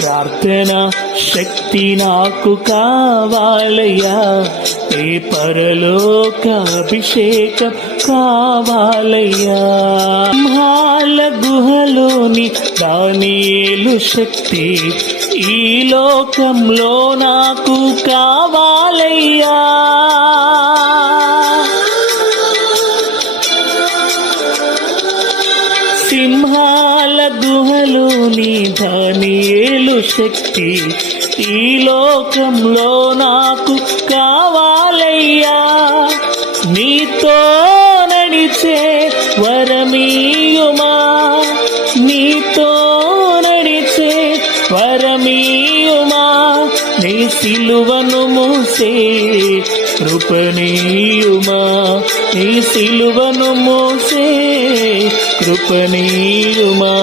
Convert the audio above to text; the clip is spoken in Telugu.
ప్రార్థన శక్తి నాకు కావాలయ్యా, ఏ పరలోక అభిషేకం కావాలయ్యా. సింహాల గుహలోని దానియేలు శక్తి ఈ లోకంలో నాకు కావాలయ్యా. సింహాల గుహలోని దానియేలు శక్తి ఈ లోకంలో నాకు కావాలయ్యా. నీతో నడిచే వరమీయుమా, నీతో నడిచే వరమీయుమా, నీ సిలువను మోసే కృపణీయుమా, నీ సిలువను మోసే కృపణీయుమా.